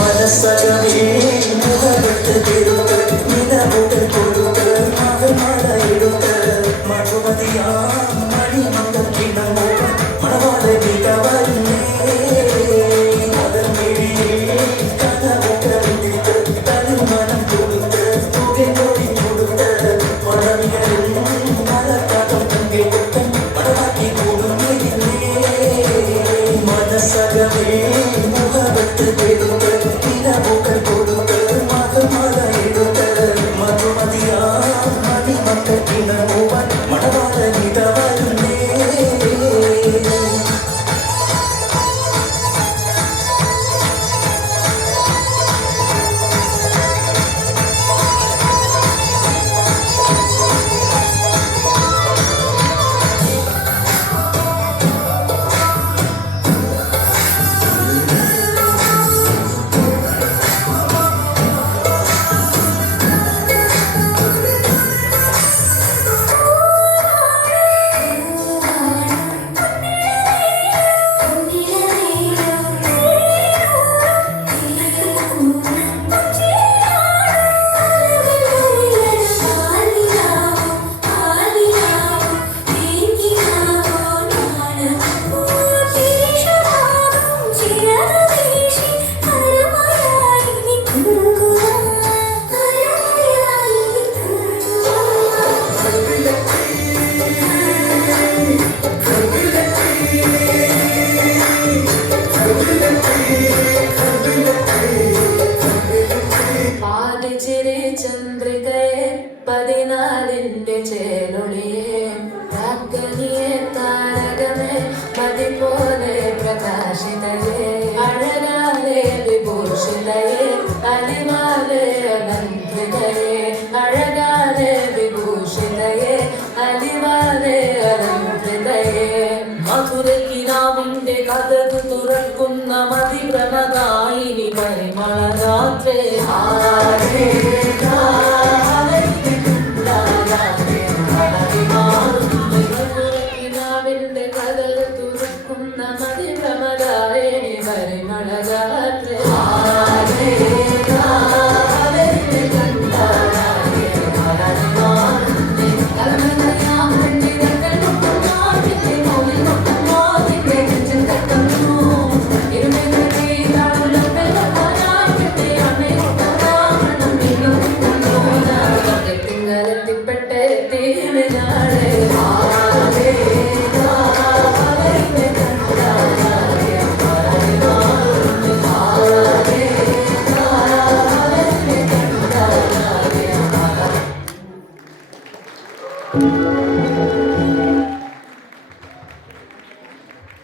മനസ്സകമേ മുഖത്ത് തിരുത്ത് നിലവുകൾ കൊടുത്ത് മകളെടുത്ത് മധുമതിയാ മണിമക്കൾ കിണമോ മണവാള വീട്ടവരുന്നേ മതം മിഴിയേ കഥവുകൾ വിളിത്ത് തരുമണം കൊടുത്ത് തുകയൊടി കൊടുത്ത് മണവികളിൽ മലക്കാട്ടം പങ്കിട്ട് മണവാക്കി കൂടുന്നില്ലേ മനസ്സകമേ മുഖത്ത് തിരുത്ത് നിലവുകൾ കൊടുത്ത് മകളെടുത്ത് മധുമതിയാ മണിമക്കൾ കിണമോ മണവാള വീട്ടവരുന്നേ ചന്ദ്രികയെ പതിനാലിന്റെ ചേലൊളിയെ രാഗനിയെ താരകമേ മതി പോലെ പ്രകാശിതയെ അഴകാലെ വിഭൂഷിതയെ അലിമാലെ അലങ്കൃതയെ അഴകാലെ വിഭൂഷിതയെ അലിമാലെ അലങ്കൃതയെ മധുരക്കിനാവിന്റെ കഥകു തുറക്കുന്ന മതിപ്രമദായിനി പരിമളരാത്രേ ിന്റെ കഥകൾ തുറക്കുന്ന മതിപ്രമദായിനി പരിമളരാത്രേ